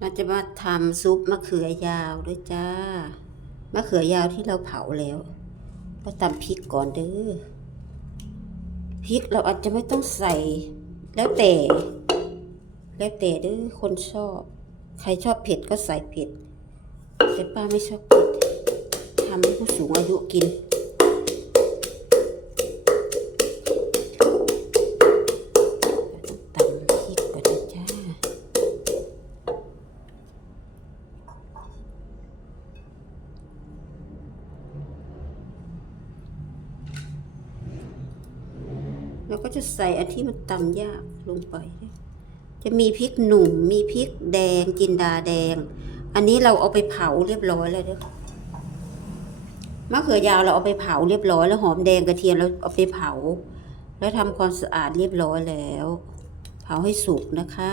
เราจะมาทำซุปมะเขือยาวด้วยจ้า มะเขือยาวที่เราเผาแล้วก็ตำพริกก่อนเด้อ พริกเราอาจจะไม่ต้องใส่ แล้วแต่ แล้วแต่เด้อคนชอบ ใครชอบเผ็ดก็ใส่เผ็ด แต่ป้าไม่ชอบเผ็ดทำให้ผู้สูงอายุกิน แล้วก็จะใส่อันที่มันตำยากลงไป จะมีพริกหนุ่ม มีพริกแดง จินดาแดง อันนี้เราเอาไปเผาเรียบร้อยแล้วเด้อมะเขือยาวเราเอาไปเผาเรียบร้อยแล้วหอมแดงกระเทียมเราเอาไปเผา แล้วทำความสะอาดเรียบร้อยแล้ว เผาให้สุกนะคะ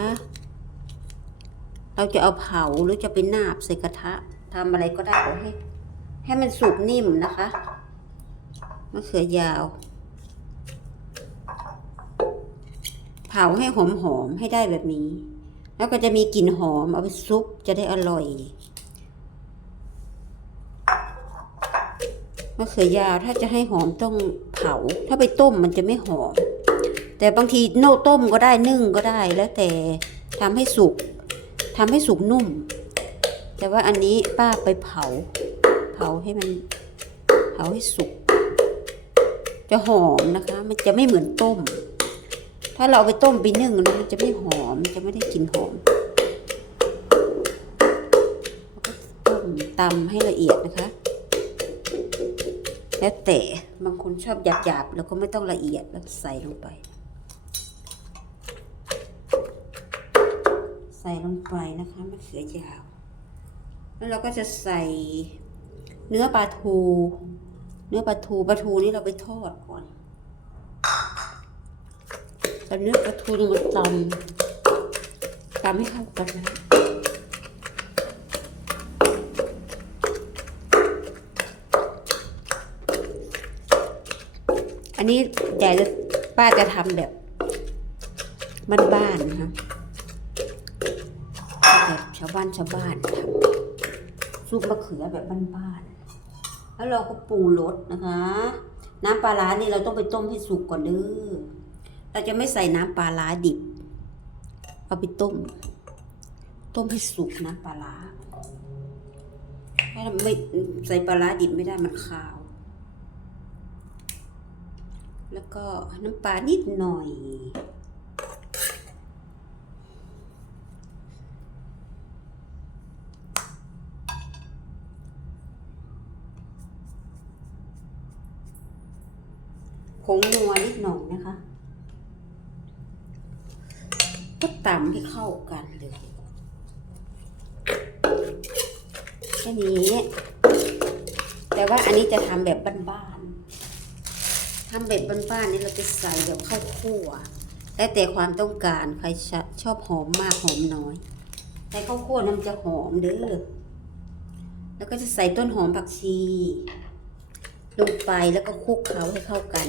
เราจะเอาเผาหรือจะไปนาบใส่กระทะทำอะไรก็ได้เอาให้ให้มันสุกนิ่มนะคะมะเขือยาว เผาให้หอมๆให้ได้แบบนี้ แล้วก็จะมีกลิ่นหอมเอาไปซุปจะได้อร่อยมะเขือยาวถ้าจะให้หอมต้องเผา ถ้าไปต้มมันจะไม่หอม แต่บางทีโน่ต้มก็ได้นึ่งก็ได้แล้วแต่ทำให้สุกทำให้สุกนุ่ม แต่ว่าอันนี้ป้าไปเผา เผาให้มัน เผาให้สุก จะหอมนะคะ มันจะไม่เหมือนต้ม ถ้าเราเอาไปต้มไปนึ่งมันจะไม่หอมจะไม่ได้กลิ่นหอมต้มตำให้ละเอียดนะคะ แล้วแต่บางคนชอบหยาบๆแล้วก็ไม่ต้องละเอียดแล้วใส่ลงไป ใส่ลงไปนะคะมะเขือยาว แล้วเราก็จะใส่เนื้อปลาทู เนื้อปลาทูปลาทูนี่เราไปทอดก่อน เอาเนื้อปลาทูลงมาตำตำให้เข้ากันนะอันนี้ยายจะป้าจะทำแบบบ้านๆนะคะแบบชาวบ้านชาวบ้านทำซุปมะเขือแบบบ้านๆแล้วเราก็ปรุงรสนะคะ น้ำปลาร้านี่เราต้องไปต้มให้สุกก่อนเด้อ เราจะไม่ใส่น้ำปลาร้าดิบ เอาไปต้ม ต้มให้สุกน้ำปลาร้าถ้าไม่ใส่ปลาร้าดิบไม่ได้มันคาว แล้วก็น้ำปลานิดหน่อย ผงนัวนิดหน่อยนะคะ ก็ตำให้เข้ากันเลยแค่นี้ แต่ว่าอันนี้จะทำแบบบ้านๆทำแบบบ้านๆนี่เราจะใส่แบบข้าวคั่วแล้วแต่ความต้องการใครชชอบหอมมากหอมน้อยแต่ข้าวคั่วน้ำจะหอมเด้อแล้วก็จะใส่ต้นหอมผักชี ลงไปแล้วก็คลุกเคล้าให้เข้ากัน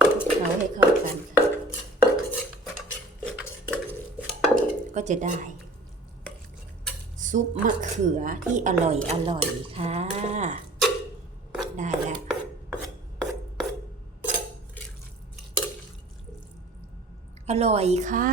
คลุกเคล้าให้เข้ากันค่ะ ก็จะได้ ซุปมะเขือที่อร่อยอร่อยค่ะ ได้แล้วอร่อยค่ะ